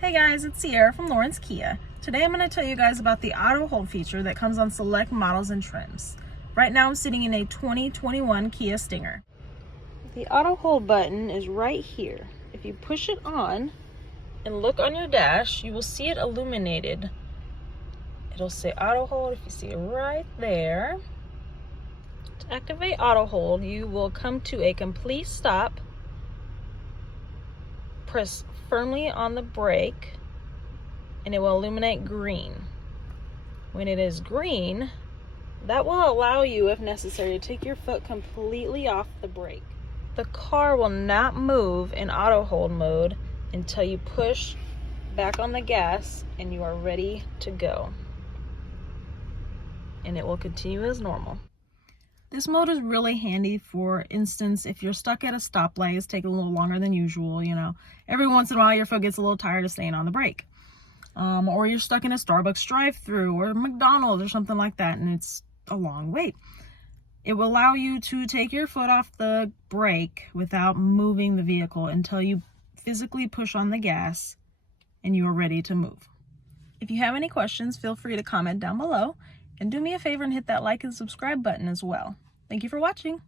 Hey guys, it's Sierra from Lawrence Kia. Today I'm going to tell you guys about the auto hold feature that comes on select models and trims. Right now I'm sitting in a 2021 Kia Stinger. The auto hold button is right here. If you push it on and look on your dash, you will see it illuminated. It'll say auto hold if you see it right there. To activate auto hold, you will come to a complete stop. Press firmly on the brake and it will illuminate green. When it is green, that will allow you, if necessary, to take your foot completely off the brake. The car will not move in auto hold mode until you push back on the gas and you are ready to go. And it will continue as normal. This mode is really handy, for instance, if you're stuck at a stoplight, it's taking a little longer than usual, every once in a while your foot gets a little tired of staying on the brake. Or you're stuck in a Starbucks drive-thru or McDonald's or something like that, and it's a long wait. It will allow you to take your foot off the brake without moving the vehicle until you physically push on the gas and you are ready to move. If you have any questions, feel free to comment down below. And do me a favor and hit that like and subscribe button as well. Thank you for watching.